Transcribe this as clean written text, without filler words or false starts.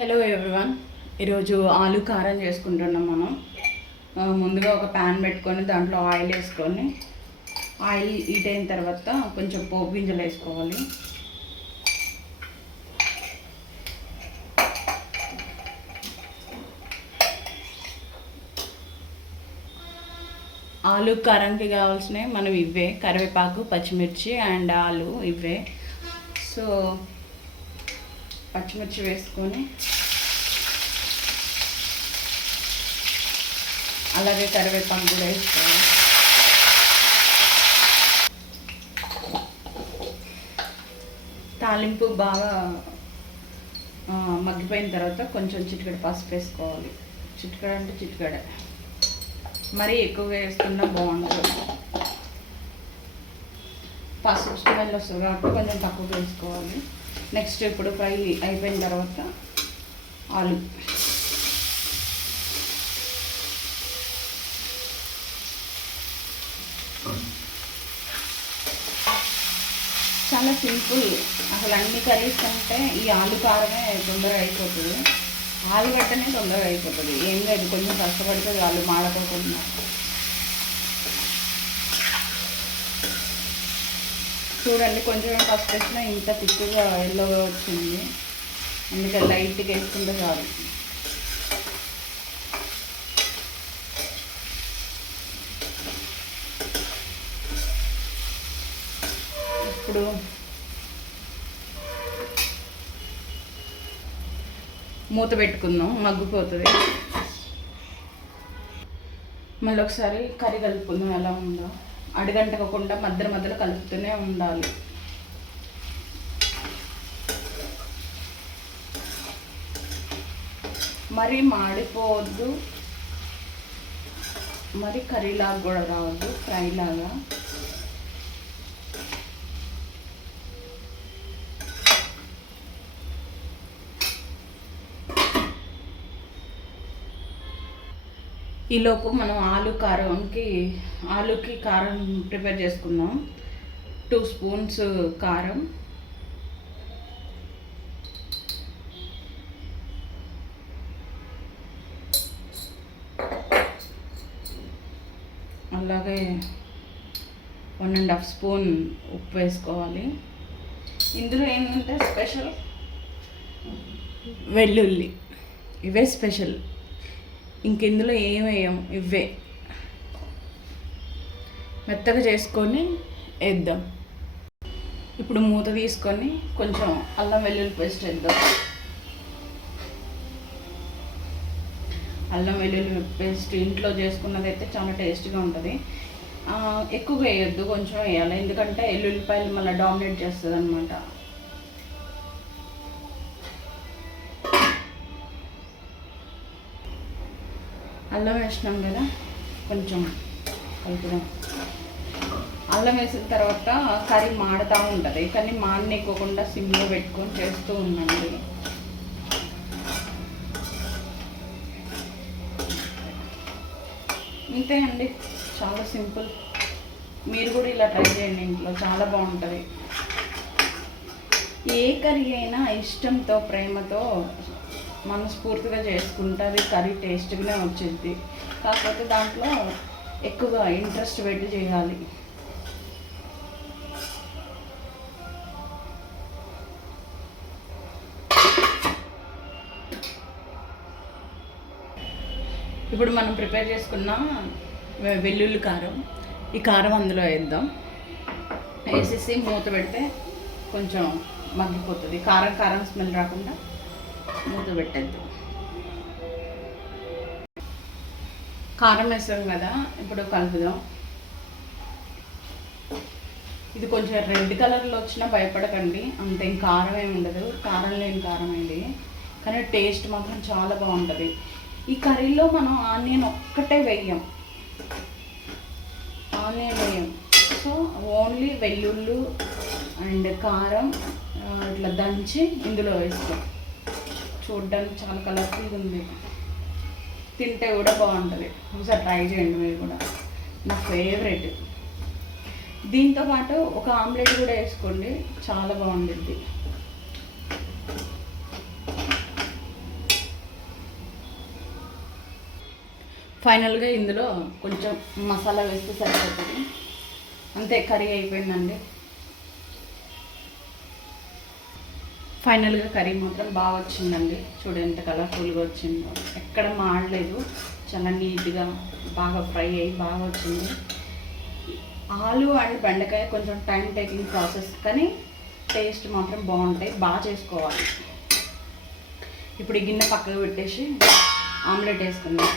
Hello everyone, ఈరోజు ఆలు కారం చేసుకుంటున్నాం మనం. ముందుగా ఒక ప్యాన్ పెట్టుకొని దాంట్లో ఆయిల్ వేసుకొని, ఆయిల్ హీట్ అయిన తర్వాత కొంచెం పోపు గింజలు వేసుకోవాలి. ఆలు కారంకి కావాల్సినవి మనం ఇవే: కరివేపాకు, పచ్చిమిర్చి అండ్ ఆలు ఇవే. సో పచ్చిమిర్చి వేసుకొని, అలాగే కరివేపాకు కూడా వేసుకోవాలి. తాలింపు బాగా మగ్గిపోయిన తర్వాత కొంచెం చిటికెడ పసుపు వేసుకోవాలి. చిటికెడ అంటే చిటికెడ, మరీ ఎక్కువగా వేసుకున్నా బాగుంటుంది. పసుపు స్మెల్ వస్తుంది కాబట్టి కొంచెం తక్కువగా వేసుకోవాలి. నెక్స్ట్ ఇప్పుడు ఫ్రై అయిపోయిన తర్వాత ఆలు చాలా సింపుల్. అసలు అన్ని కర్రీస్ కంటే ఈ ఆలు కారమే తొందరగా అయిపోతుంది. ఆలుగడ్డనే తొందరగా అయిపోతుంది. ఏం లేదు, కొంచెం కష్టపడితే ఆలు మాడకోకుండా. చూడండి, కొంచెం ఫస్ట్ వేసినా ఇంత తిక్కుగా ఎల్లోగా వచ్చింది. అందుకే లైట్గా వేసుకుంటే చాలు. ఇప్పుడు మూత పెట్టుకుందాం, మగ్గిపోతుంది. మళ్ళీ ఒకసారి కర్రీ కలుపుకుందాం ఎలా ఉందో. అడుగంటకుండా మధ్య మధ్యలో కలుపుతూనే ఉండాలి. మరీ మాడిపోవద్దు, మరి కర్రీలాగా కూడా రావద్దు, ఫ్రైలాగా. ఈలోపు మనం ఆలుకి కారం ప్రిపేర్ చేసుకుందాం. 2 స్పూన్స్ కారం, అలాగే 1.5 స్పూన్ ఉప్పు వేసుకోవాలి. ఇందులో ఏంటంటే స్పెషల్ వెల్లుల్లి, ఇవే స్పెషల్. ఇంకెందులో ఏం వేయం, ఇవే మెత్తగా చేసుకొని వేద్దాం. ఇప్పుడు మూత తీసుకొని కొంచెం అల్లం వెల్లుల్లి పేస్ట్ వేద్దాం. అల్లం వెల్లుల్లి పేస్ట్ ఇంట్లో చేసుకున్నదైతే చాలా టేస్ట్గా ఉంటుంది. ఎక్కువగా వేయొద్దు, కొంచెం వేయాలి. ఎందుకంటే ఎల్లుల్లిపాయలు మళ్ళీ డామినేట్ చేస్తుంది అనమాట. అల్లం వేసినాం కదా, కొంచెం కలుపుదాం. అల్లం వేసిన తర్వాత కర్రీ మాడుతూ ఉంటుంది, కానీ మాడనివ్వకుండా సిమ్లో పెట్టుకొని చేస్తూ ఉండండి. అంతే అండి, చాలా సింపుల్. మీరు కూడా ఇలా ట్రై చేయండి ఇంట్లో, చాలా బాగుంటుంది. ఏ కర్రీ అయినా ఇష్టంతో, ప్రేమతో, మనస్ఫూర్తిగా చేసుకుంటే అది కర్రీ టేస్ట్గానే వచ్చింది. కాకపోతే దాంట్లో ఎక్కువగా ఇంట్రెస్ట్ పెట్టి చేయాలి. ఇప్పుడు మనం ప్రిపేర్ చేసుకున్న వెల్లుల్లి కారం, ఈ కారం అందులో వేద్దాం. వేసేసి మూత పెడితే కొంచెం మగ్గిపోతుంది. కారం కారం స్మెల్ రాకుండా మూత పెట్టద్దు. కారం వేసాం కదా, ఇప్పుడు కలుపుదాం. ఇది కొంచెం రెడ్ కలర్లో వచ్చినా భయపడకండి, అంతేం కారం ఏమి ఉండదు. కారం లేని కారం ఇది, కానీ టేస్ట్ మాత్రం చాలా బాగుంటుంది. ఈ కర్రీలో మనం ఆనియన్ ఒక్కటే వేయం, సో ఓన్లీ వెల్లుల్లి అండ్ కారం ఇట్లా దంచి ఇందులో వేస్తాం. చూడడానికి చాలా కలర్ఫుల్గా ఉంది, తింటే కూడా బాగుంటుంది. ఒకసారి ట్రై చేయండి మీరు కూడా, నా ఫేవరెట్. దీంతోపాటు ఒక ఆమ్లెట్ కూడా వేసుకోండి, చాలా బాగుంటుంది. ఫైనల్గా ఇందులో కొంచెం మసాలా వేస్తే సరిపోతుంది. అంతే, కర్రీ అయిపోయిందండి. ఫైనల్గా కర్రీ మాత్రం బాగా వచ్చిందండి. చూడండి ఎంత కలర్ఫుల్గా వచ్చిందో, ఎక్కడ మాడలేదు, చాలా నీట్గా బాగా ఫ్రై అయ్యి బాగా వచ్చింది. ఆలు అండ్ బెండకాయ కొంచెం టైం టేకింగ్ ప్రాసెస్, కానీ టేస్ట్ మాత్రం బాగుంటాయి, బాగా చేసుకోవాలి. ఇప్పుడు ఈ గిన్నె పక్కకు పెట్టేసి ఆమ్లెట్ వేసుకుందాం.